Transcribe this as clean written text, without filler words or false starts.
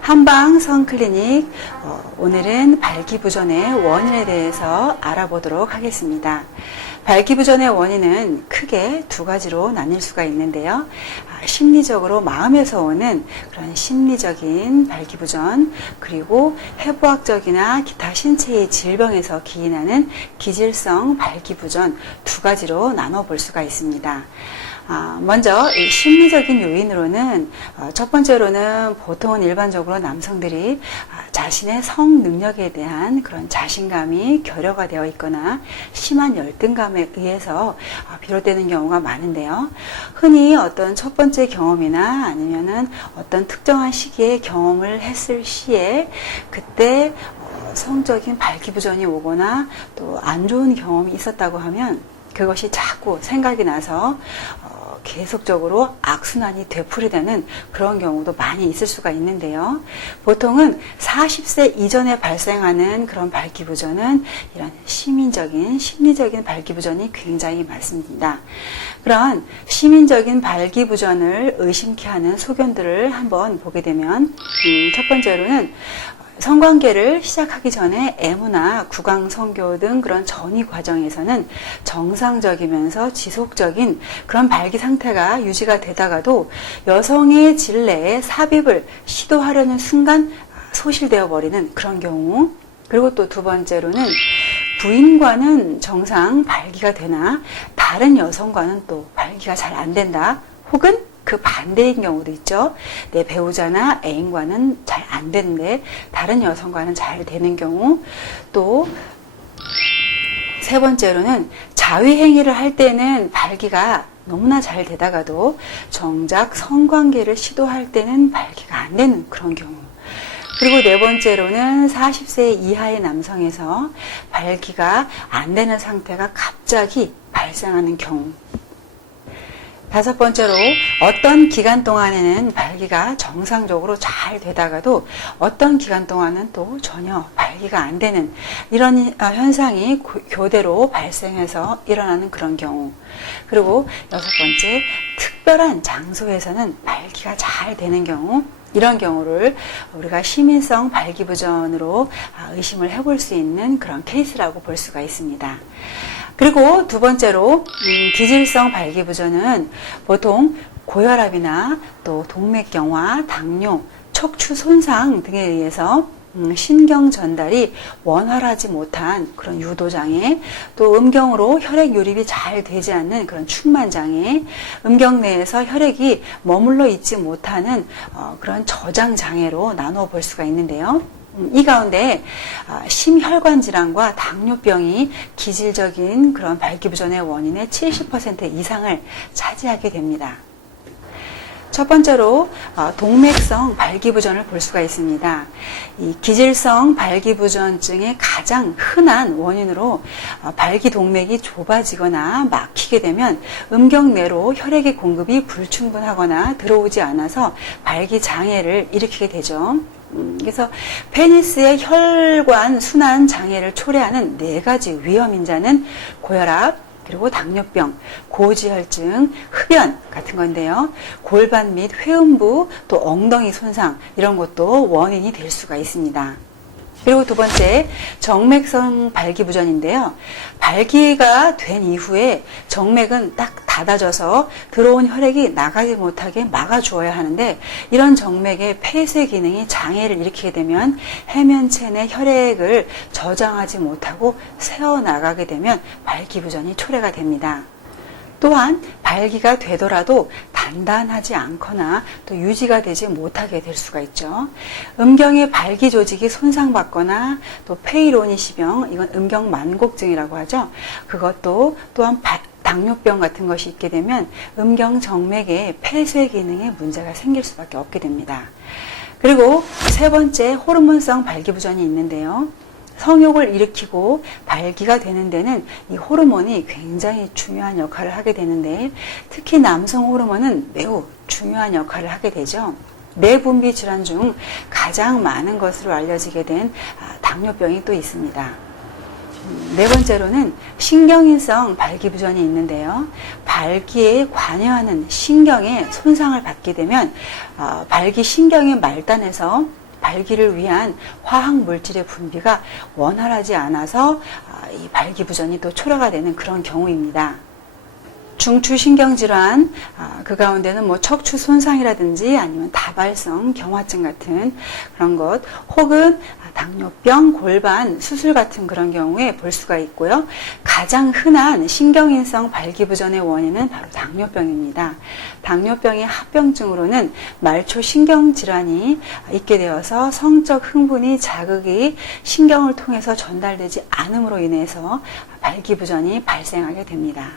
한방 성클리닉, 오늘은 발기부전의 원인에 대해서 알아보도록 하겠습니다. 발기부전의 원인은 크게 두 가지로 나뉠 수가 있는데요. 심리적으로 마음에서 오는 그런 심리적인 발기부전, 그리고 해부학적이나 기타 신체의 질병에서 기인하는 기질성 발기부전 두 가지로 나눠볼 수가 있습니다. 먼저 이 심리적인 요인으로는 첫 번째로는 보통은 일반적으로 남성들이 자신의 성 능력에 대한 그런 자신감이 결여가 되어 있거나 심한 열등감에 의해서 비롯되는 경우가 많은데요. 흔히 어떤 첫 번째 경험이나 아니면은 어떤 특정한 시기에 경험을 했을 시에 그때 성적인 발기부전이 오거나 또 안 좋은 경험이 있었다고 하면 그것이 자꾸 생각이 나서 계속적으로 악순환이 되풀이되는 그런 경우도 많이 있을 수가 있는데요. 보통은 40세 이전에 발생하는 그런 발기부전은 이런 심리적인 발기부전이 굉장히 많습니다. 그런 시민적인 발기부전을 의심케 하는 소견들을 한번 보게 되면 첫 번째로는 성관계를 시작하기 전에 애무나 구강성교 등 그런 전이 과정에서는 정상적이면서 지속적인 그런 발기 상태가 유지가 되다가도 여성의 질내에 삽입을 시도하려는 순간 소실되어 버리는 그런 경우, 그리고 또 두 번째로는 부인과는 정상 발기가 되나 다른 여성과는 또 발기가 잘 안 된다, 혹은 그 반대인 경우도 있죠. 내 배우자나 애인과는 잘 안 되는데 다른 여성과는 잘 되는 경우, 또 세 번째로는 자위행위를 할 때는 발기가 너무나 잘 되다가도 정작 성관계를 시도할 때는 발기가 안 되는 그런 경우, 그리고 네 번째로는 40세 이하의 남성에서 발기가 안 되는 상태가 갑자기 발생하는 경우, 다섯 번째로 어떤 기간 동안에는 발기가 정상적으로 잘 되다가도 어떤 기간 동안은 또 전혀 발기가 안 되는 이런 현상이 교대로 발생해서 일어나는 그런 경우, 그리고 여섯 번째, 특별한 장소에서는 발기가 잘 되는 경우, 이런 경우를 우리가 시민성 발기부전으로 의심을 해볼 수 있는 그런 케이스라고 볼 수가 있습니다. 그리고 두 번째로 기질성 발기부전은 보통 고혈압이나 또 동맥경화, 당뇨, 척추 손상 등에 의해서 신경 전달이 원활하지 못한 그런 유도장애, 또 음경으로 혈액 유립이 잘 되지 않는 그런 축만장애, 음경 내에서 혈액이 머물러 있지 못하는 그런 저장장애로 나누어 볼 수가 있는데요. 이 가운데 심혈관 질환과 당뇨병이 기질적인 그런 발기부전의 원인의 70% 이상을 차지하게 됩니다. 첫 번째로 동맥성 발기부전을 볼 수가 있습니다. 이 기질성 발기부전증의 가장 흔한 원인으로 발기동맥이 좁아지거나 막히게 되면 음경 내로 혈액의 공급이 불충분하거나 들어오지 않아서 발기장애를 일으키게 되죠. 그래서 페니스의 혈관 순환 장애를 초래하는 네 가지 위험 인자는 고혈압, 그리고 당뇨병, 고지혈증, 흡연 같은 건데요. 골반 및 회음부, 또 엉덩이 손상, 이런 것도 원인이 될 수가 있습니다. 그리고 두 번째, 정맥성 발기부전인데요. 발기가 된 이후에 정맥은 딱 닫아져서 들어온 혈액이 나가지 못하게 막아주어야 하는데, 이런 정맥의 폐쇄 기능이 장애를 일으키게 되면 해면체 내 혈액을 저장하지 못하고 새어나가게 되면 발기부전이 초래가 됩니다. 또한 발기가 되더라도 단단하지 않거나 또 유지가 되지 못하게 될 수가 있죠. 음경의 발기 조직이 손상받거나 또 페이로니시병, 이건 음경 만곡증이라고 하죠. 그것도 또한 당뇨병 같은 것이 있게 되면 음경 정맥의 폐쇄 기능에 문제가 생길 수밖에 없게 됩니다. 그리고 세 번째, 호르몬성 발기부전이 있는데요. 성욕을 일으키고 발기가 되는 데는 이 호르몬이 굉장히 중요한 역할을 하게 되는데, 특히 남성 호르몬은 매우 중요한 역할을 하게 되죠. 내분비 질환 중 가장 많은 것으로 알려지게 된 당뇨병이 또 있습니다. 네 번째로는 신경인성 발기부전이 있는데요. 발기에 관여하는 신경에 손상을 받게 되면 발기 신경의 말단에서 발기를 위한 화학 물질의 분비가 원활하지 않아서 이 발기부전이 또 초래가 되는 그런 경우입니다. 중추신경질환, 그 가운데는 뭐 척추 손상이라든지 아니면 다발성 경화증 같은 그런 것, 혹은 당뇨병, 골반 수술 같은 그런 경우에 볼 수가 있고요. 가장 흔한 신경인성 발기부전의 원인은 바로 당뇨병입니다. 당뇨병의 합병증으로는 말초 신경질환이 있게 되어서 성적 흥분이 자극이 신경을 통해서 전달되지 않음으로 인해서 발기부전이 발생하게 됩니다.